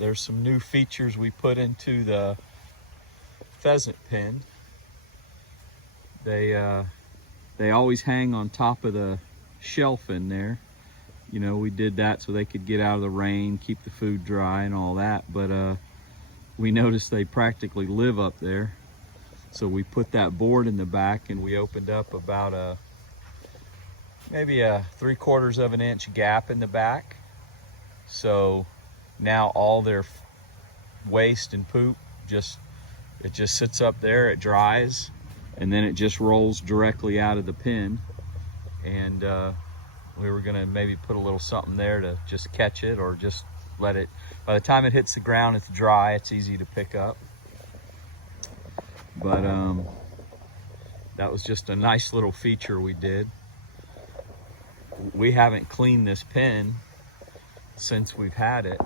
there's some new features we put into the pheasant pen. They always hang on top of the shelf in there. You know, we did that so they could get out of the rain, keep the food dry and all that, but we noticed they practically live up there. So we put that board in the back, and we opened up about maybe a 3/4 of an inch gap in the back. So now all their waste and poop it just sits up there, it dries, and then it just rolls directly out of the pen. And we were gonna maybe put a little something there to just catch it, or just let it, by the time it hits the ground, it's dry, it's easy to pick up. But that was just a nice little feature we did. We haven't cleaned this pen since we've had it,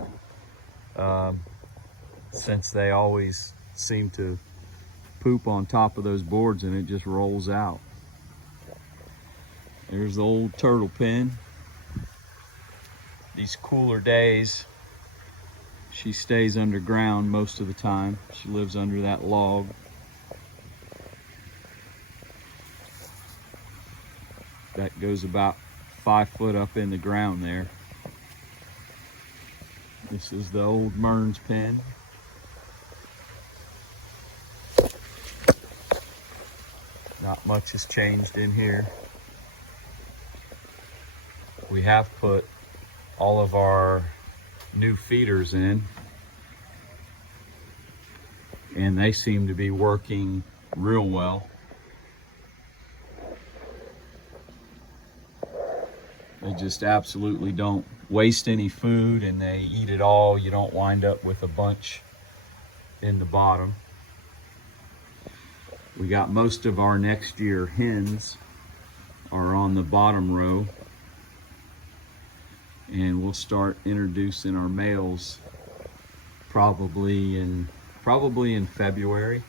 since they always seem to poop on top of those boards and it just rolls out. There's the old turtle pen. These cooler days, she stays underground most of the time. She lives under that log. That goes about 5 foot up in the ground there. This is the old Mearns pen. Not much has changed in here. We have put all of our new feeders in, and they seem to be working real well. They just absolutely don't waste any food, and they eat it all. You don't wind up with a bunch in the bottom. We got most of our next year hens are on the bottom row, and we'll start introducing our males probably in February.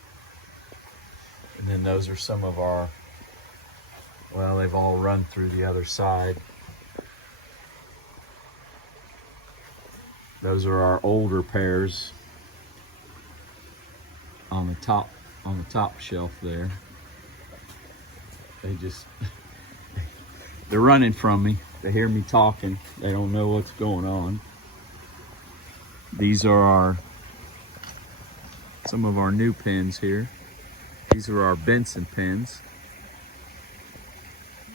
And then those are some of our, well, they've all run through the other side. Those are our older pairs on the top shelf there. They're running from me. They hear me talking. They don't know what's going on. These are some of our new pens here. These are our Benson pens.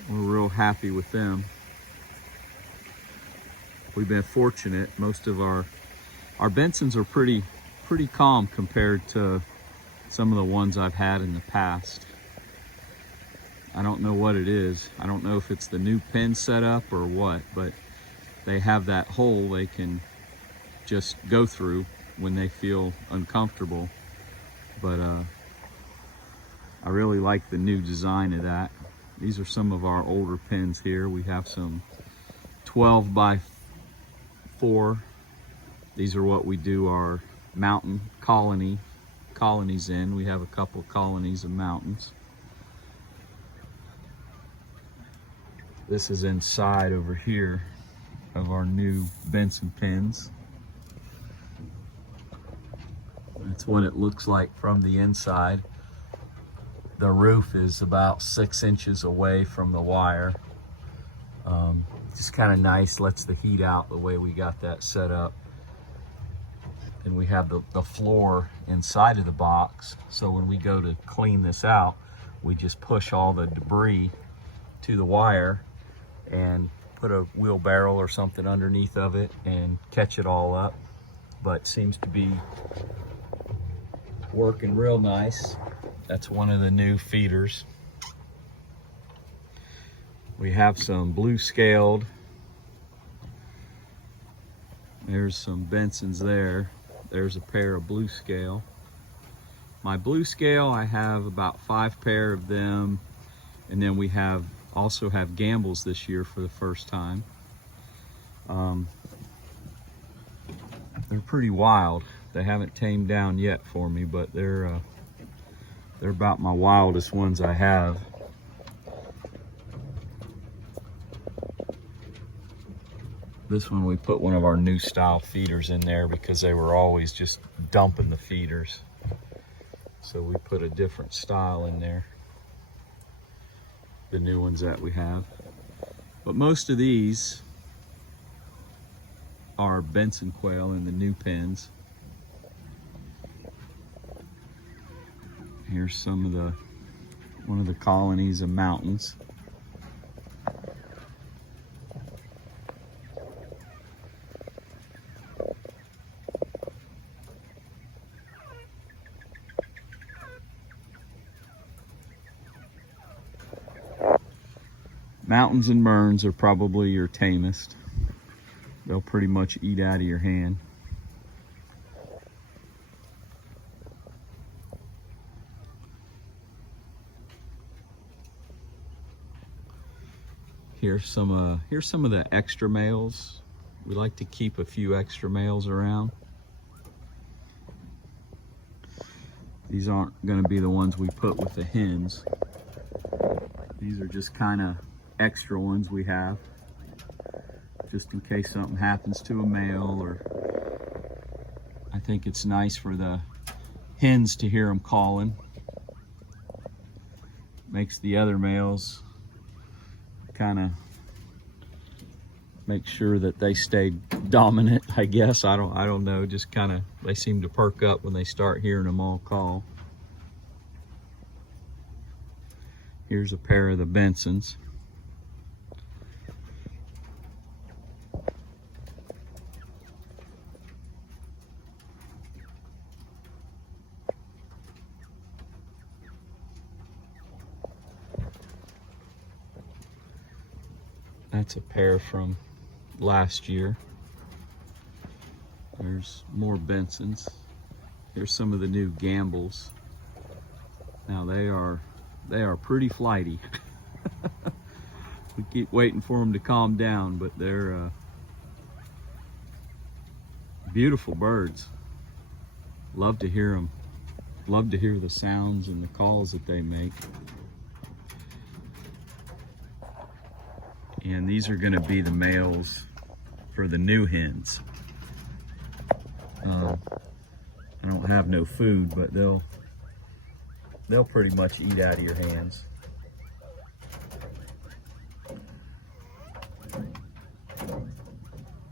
We're real happy with them. We've been fortunate. Most of our Bensons are pretty calm compared to some of the ones I've had in the past. I don't know what it is. I don't know if it's the new pen setup or what, but they have that hole they can just go through when they feel uncomfortable. But I really like the new design of that. These are some of our older pens here. We have some 12 by 4. These are what we do our mountain colonies in. We have a couple colonies of mountains. This is inside over here of our new Benson pens. That's what it looks like from the inside. The roof is about 6 inches away from the wire. Just kind of nice, lets the heat out the way we got that set up. And we have the floor inside of the box, so when we go to clean this out, we just push all the debris to the wire and put a wheelbarrow or something underneath of it and catch it all up. But seems to be working real nice. That's one of the new feeders. We have some blue scaled. There's some Bensons there. There's a pair of blue scale. My blue scale, I have about 5 pair of them. And then we also have Gambles this year for the first time. They're pretty wild. They haven't tamed down yet for me, but they're about my wildest ones I have. This one we put one of our new style feeders in there because they were always just dumping the feeders. So we put a different style in there, the new ones that we have. But most of these are Benson quail in the new pens. Here's some of the, one of the colonies of mountains. Mountains and Mearns are probably your tamest. They'll pretty much eat out of your hand. Here's some of the extra males. We like to keep a few extra males around. These aren't going to be the ones we put with the hens. These are just kind of extra ones we have, just in case something happens to a male, or I think it's nice for the hens to hear them calling. Makes the other males kind of make sure that they stay dominant, I guess. I don't know, just kind of, they seem to perk up when they start hearing them all call. Here's a pair of the Bensons. That's a pair from last year. There's more Bensons. Here's some of the new Gambles. Now they are pretty flighty. We keep waiting for them to calm down, but they're beautiful birds. Love to hear them. Love to hear the sounds and the calls that they make. And these are going to be the males for the new hens. I don't have no food, but they'll pretty much eat out of your hands.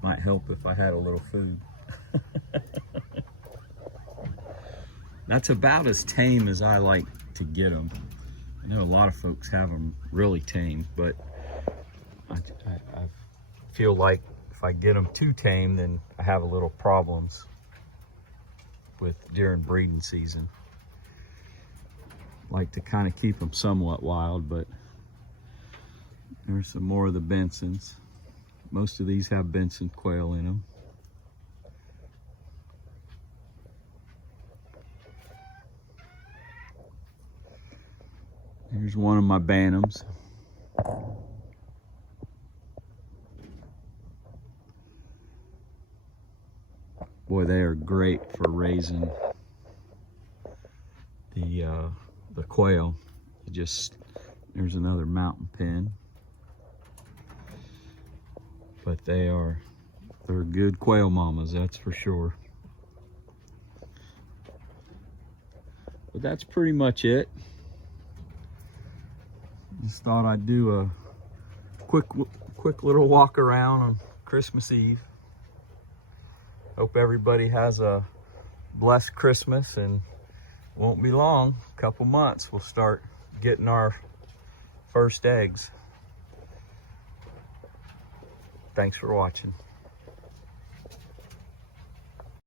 Might help if I had a little food. That's about as tame as I like to get them. I know a lot of folks have them really tame, but I feel like if I get them too tame, then I have a little problems during breeding season. Like to kind of keep them somewhat wild, but there's some more of the Bensons. Most of these have Benson quail in them. Here's one of my Bantams. Boy, they are great for raising the quail. There's another mountain pen. But they're good quail mamas, that's for sure. But that's pretty much it. Just thought I'd do a quick little walk around on Christmas Eve. Hope everybody has a blessed Christmas, and won't be long, a couple months, we'll start getting our first eggs. Thanks for watching.